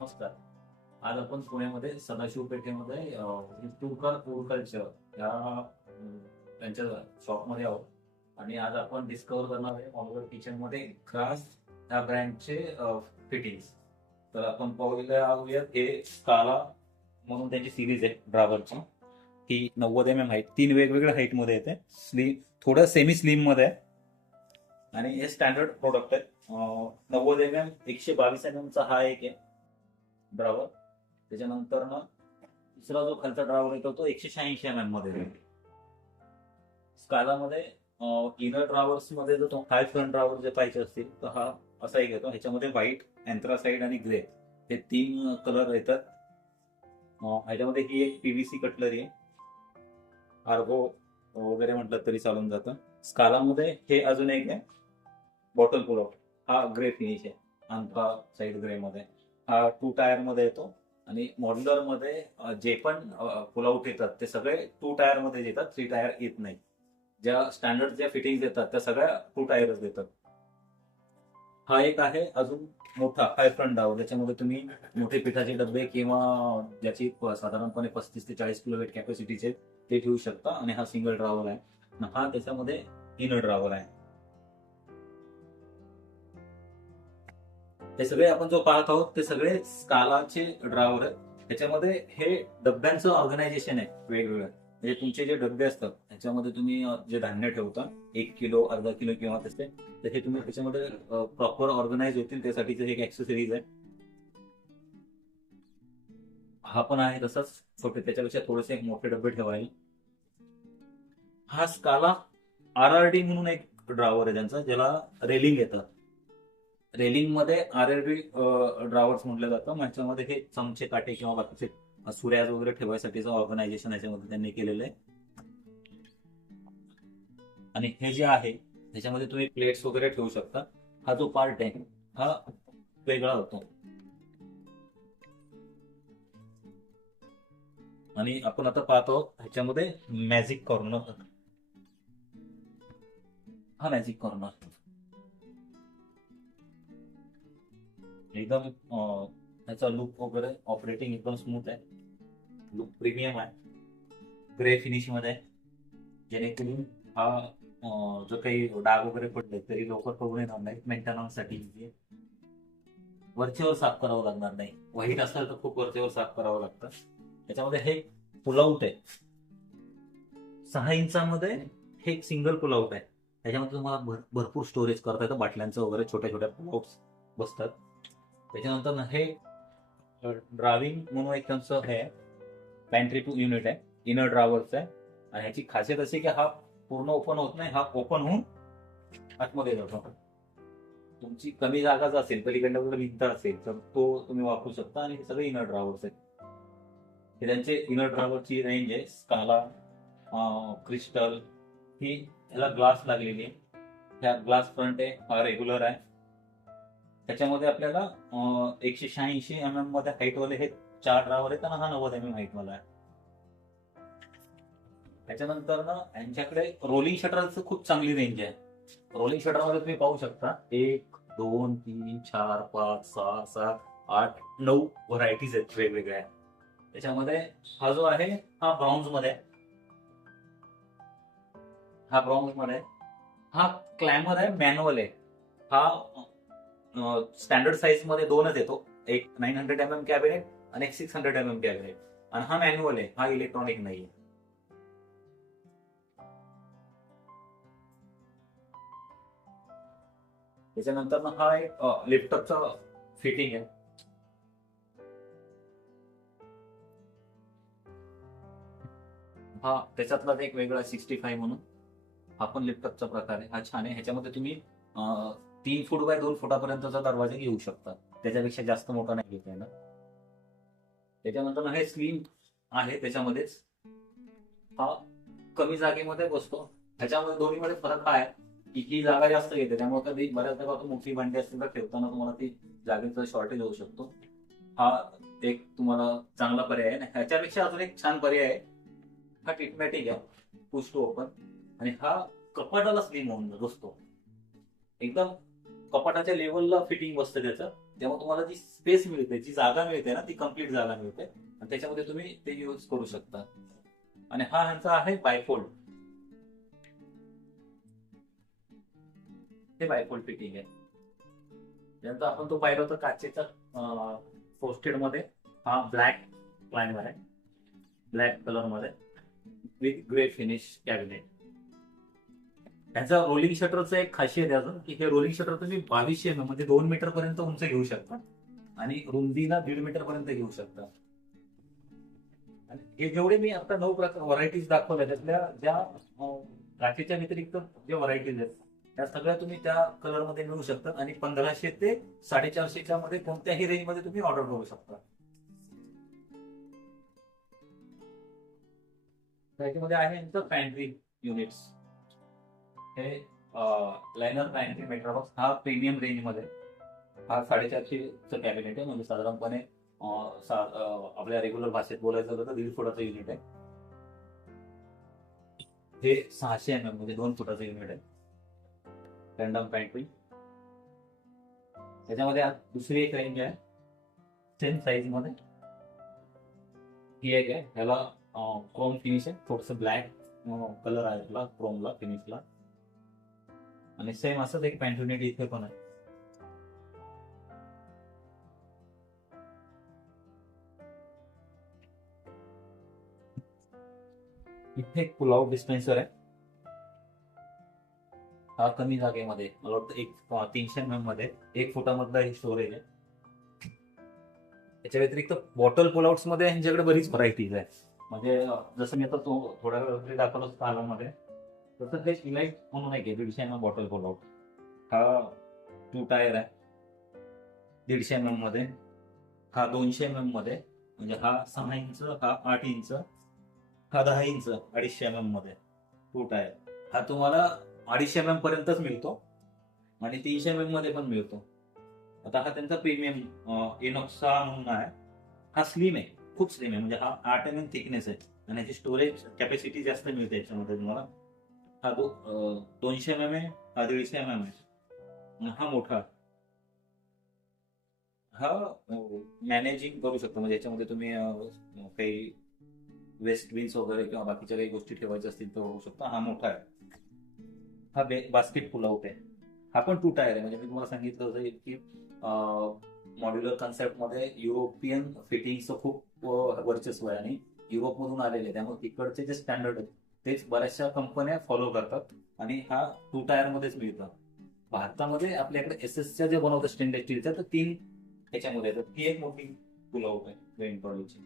नमस्कार. आज आपण पुण्यामध्ये सदाशिव पेठेमध्ये तुरकर फूड कल्चर या त्यांच्या शॉपमध्ये आहोत आणि आज आपण डिस्कवर करणार आहे मॉड्युलर किचनमध्ये क्रास या ब्रँडचे फिटिंग्स. तर आपण पाहूयात हे स्काला म्हणून त्यांची सिरीज आहे ड्रायव्हरची. ही 90 mm हाईट, 3 वेगवेगळ्या हाईट मध्ये येते. स्लिम, थोडं सेमी स्लिम मध्ये आहे आणि हे स्टँडर्ड प्रोडक्ट आहे. 90 mm 122 mm चा हा एक आहे ड्रायव्हर. त्याच्यानंतर ना दुसरा जो खालचा ड्रायव्हर येतो तो 186 mm मध्ये येतो. स्कालामध्ये इनर ड्रायव्हर्स मध्ये जर तो हाय फ्रंट ड्रायव्हर जे पाहिजे असतील तर हा असा एक येतो. ह्याच्यामध्ये व्हाईट, अँथ्रासाइड आणि ग्रे हे 3 कलर येतात. ह्याच्यामध्ये ही एक पीव्हीसी कटलरी आहे, आर्गो वगैरे म्हटलं तरी चालून जातं. स्कालामध्ये हे अजून एक आहे बॉटल पुलआउट, हा ग्रे फिनिश आहे, अँथ्रासाइड ग्रे मध्ये. हा 2 टायर मध्ये येतो आणि मॉड्युलर मध्ये जे पण पुलआउट येतात ते सगळे 2 टायर मध्ये येतात, 3 टायर येत नाही. ज्या स्टँडर्ड ज्या फिटिंग येतात त्या सगळ्या 2 टायरच देतात. हा एक आहे अजून मोठा हाय फ्रंट ड्रायव्हर, ज्याच्यामध्ये तुम्ही मोठे पिठाचे डबे किंवा ज्याची साधारणपणे 35 ते 40 किलोवेट कॅपॅसिटीचे ते ठेवू शकता. आणि हा सिंगल ड्रायव्हर आहे. हा त्याच्यामध्ये इनर ड्रायव्हर आहे. हे सगळे आपण जो पाहत आहोत ते सगळे स्कालाचे ड्रायव्हर आहेत. त्याच्यामध्ये हे डब्यांचं ऑर्गनायझेशन आहे वेगवेगळं. म्हणजे तुमचे जे डबे असतात त्याच्यामध्ये तुम्ही जे धान्य ठेवता 1 किलो, अर्धा किलो किंवा तसे, तर हे तुम्ही त्याच्यामध्ये प्रॉपर ऑर्गनाइज होतील त्यासाठीच एक ऍक्सेसरीज आहे. हा पण आहे तसंच, छोटे त्याच्यापेक्षा थोडेसे मोठे डबे ठेवायला. हा स्काला RRD म्हणून एक ड्रायव्हर आहे त्यांचा, ज्याला रेलिंग येतं. रेलिंग मध्ये RRD ड्रायव्हर्स म्हटलं जातं. ह्याच्यामध्ये हे चमचे, काटे किंवा बाकीचे सुऱ्याज वगैरे ठेवायसाठीचं ऑर्गनायझेशन याच्यामध्ये त्यांनी केलेलं आहे. आणि हे जे आहे त्याच्यामध्ये तुम्ही प्लेट्स वगैरे ठेवू शकता. हा जो पार्ट आहे हा वेगळा होतो. आणि आपण आता पाहतो ह्याच्यामध्ये मॅजिक कॉर्नर. हा मॅजिक कॉर्नर एकदम त्याचा लुक वगैरे ऑपरेटिंग एकदम स्मूथ आहे. लुक प्रीमियम आहे, ग्रे फिनिश मध्ये आहे. जेणेकरून हा जो काही डाग वगैरे पडले तरी लवकर पडून येणार नाही. मेंटेनन्स साठी वरचेवर साफ करावं लागणार नाही. व्हाईट असेल तर खूप वरचेवर साफ करावं लागतं. त्याच्यामध्ये हे पुलआउट आहे 6 इंचामध्ये. हे एक सिंगल पुलआउट आहे. त्याच्यामध्ये तुम्हाला भरपूर स्टोरेज करता येतं. बाटल्यांचं वगैरे छोट्या छोट्या पुलआउट्स बसतात. त्याच्यानंतर हे ड्रायव्हिंग म्हणून एक त्यांचं हे पॅन्ट्री टू युनिट आहे, इनर ड्रायव्हरचं आहे. आणि ह्याची खासियत अशी की हा पूर्ण ओपन होत नाही, हा ओपन होऊन आतमध्ये जातो. तुमची कमी जागाच असेल, पलीकडनं वगैरे भिंत असेल तर तो तुम्ही वापरू शकता. आणि हे सगळे इनर ड्रायव्हर्स आहेत. हे त्यांचे इनर ड्रायव्हरची रेंज आहे. स्काला, क्रिस्टल, ही ह्याला ग्लास लागलेली आहे. ह्या ग्लास फ्रंट आहे, हा रेग्युलर आहे. त्याच्यामध्ये आपल्याला 186 mm मध्ये हाईट वाले हे 4 ड्रायव्हर आहेत आणि हा 90 mm हाईट वाला आहे. त्याच्यानंतर ना यांच्याकडे रोलिंग शटरचं खूप चांगली रेंज आहे. रोलिंग शटर मध्ये तुम्ही पाहू शकता 1, 2, 3, 4, 5, 6, 7, 8, 9 व्हरायटीज आहेत वेगवेगळ्या. त्याच्यामध्ये हा जो आहे हा ब्राउन्स मध्ये आहे. हा ब्राउन्स मध्ये आहे. हा क्लॅमर आहे, मॅन्युअल आहे. हा स्टँडर्ड साईज मध्ये दोनच येतो, एक 900 mm कॅबिनेट आणि एक 600 mm कॅबिनेट. आणि हा मॅन्युअल आहे, हा इलेक्ट्रॉनिक नाही आहे. त्याच्यानंतर हा एक लिफ्टअपचा फिटिंग आहे. हा त्याच्यातलाच एक वेगळा 65 म्हणून हा पण लिफ्टअपचा प्रकार आहे. हा छान आहे. ह्याच्यामध्ये तुम्ही 3 फूट बाय 2 फुटापर्यंतचा दरवाजा घेऊ शकता. त्याच्यापेक्षा जास्त मोठा नाही घेता येणार. त्याच्यानंतर हे स्लिम आहे त्याच्यामध्येच. हा कमी जागेमध्ये बसतो. ह्याच्यामध्ये दोन्हीमध्ये फरक हा आहे की ही जागा जास्त घेते, त्यामुळे कधी बऱ्याचदा मोठी भांडी असतील तर ठेवताना तुम्हाला ती जागेचं शॉर्टेज होऊ शकतो. हा एक तुम्हाला चांगला पर्याय आहे. ह्याच्यापेक्षा अजून एक छान पर्याय आहे. हा टिटमॅटिक आहे, पुश टू ओपन. आणि हा कपाटाला स्लिम होऊन बसतो. एकदम कपाटाच्या लेवलला फिटिंग बसतं त्याचं. तेव्हा तुम्हाला जी स्पेस मिळते, जी जागा मिळते ना, ती कम्प्लीट जागा मिळते आणि त्याच्यामध्ये तुम्ही ते यूज करू शकता. आणि हा ह्यांचा आहे बायफोल्ड. ते बायफोल्ड फिटिंग आहे. त्यानंतर आपण तो पाहिला होता काचेचा पोस्टेड मध्ये. हा ब्लॅक लाईन आहे, ब्लॅक कलर मध्ये विथ ग्रे फिनिश कॅबिनेट. ह्याचा रोलिंग शटरचं एक खासियत आहे अजून, की हे रोलिंग शटर तुम्ही 2200 mm म्हणजे 2 मीटर पर्यंत उंच घेऊ शकता आणि रुंदीला 1.5 मीटर पर्यंत घेऊ शकता. आणि हे जेवढे मी आता 9 प्रकार व्हरायटीज दाखवल्या त्यातल्या ज्या काचेच्या व्यतिरिक्त जे व्हरायटीज आहेत त्या सगळ्या तुम्ही त्या कलर मध्ये मिळू शकतात. आणि 1500 ते 450 मध्ये कोणत्याही रेंज मध्ये तुम्ही ऑर्डर करू शकता. त्याच्यामध्ये आहे यांचं पॅन्ट्री युनिट्स. हे लायनर पॅन्ट्री मेट्रोबॉक्स हा प्रीमियम रेंज मध्ये. हा 450चं कॅबिनेट आहे, म्हणजे साधारणपणे आपल्या रेग्युलर भाषेत बोलायचं झालं तर 1.5 फुटाचं युनिट आहे. हे 600 mm म्हणजे 2 फुटाचं युनिट आहे, रॅन्डम पॅन्ट्री. त्याच्यामध्ये दुसरी एक रेंज आहे सेम साईज मध्ये. ही एक आहे, ह्याला क्रोम फिनिश आहे, थोडस ब्लॅक कलर आहे याला क्रोमला फिनिशला. आणि सेम असंच एक पॅन्ट युनिट इथे पण आहे. इथे एक पुलाव डिस्पेन्सर आहे. हा कमी जागेमध्ये, मला वाटतं 300 mm मध्ये 1 फुटामधला हे स्टोरेज आहे. त्याच्या व्यतिरिक्त बॉटल पुलआउट्स मध्ये यांच्याकडे बरीच व्हरायटीज आहे. म्हणजे जसं मी आता तो थोड्या वेळ दाखवलं स्टारमध्ये, तसं ते इलाइट म्हणून आहे 150 mm बॉटल पुलआउट. हा 2 टायर आहे 150 mm मध्ये. हा 200 mm मध्ये, म्हणजे हा 6 इंच, हा 8 इंच, हा 10 इंच 250 mm मध्ये 2 टायर. हा तुम्हाला 250 mm पर्यंतच मिळतो आणि 300 mm मध्ये पण मिळतो. आता हा त्यांचा प्रीमियम इनॉक्सा म्हणून आहे. हा स्लिम आहे, खूप स्लिम आहे, म्हणजे हा 8 mm थिकनेस आहे आणि याची स्टोरेज कॅपॅसिटी जास्त मिळते याच्यामध्ये तुम्हाला. हा 200 mm आहे, हा 150 mm आहे. हा मोठा, हा मॅनेजिंग करू शकतो, म्हणजे याच्यामध्ये तुम्ही काही वेस्ट बिन्स वगैरे किंवा बाकीच्या काही गोष्टी ठेवायच्या असतील तर होऊ शकतो. हा मोठा आहे. हा बास्केट पुल आउट आहे. हा पण 2 टायर आहे, म्हणजे मी तुम्हाला सांगितलं होतं की मॉड्युलर कन्सेप्ट मध्ये युरोपियन फिटिंगचं खूप वर्चस्व आहे आणि युरोपमधून आलेले, त्यामुळे तिकडचे जे स्टँडर्ड आहेत तेच बऱ्याचशा कंपन्या फॉलो करतात आणि हा 2 टायर मध्येच मिळतं. भारतामध्ये आपल्याकडे SS च्या जे बनवतात स्टेनलेस स्टीलच्या, तर 3 ह्याच्यामध्ये येतात. ती एक मोठी पुल आउट आहे ट्रेन ट्रॉलीची.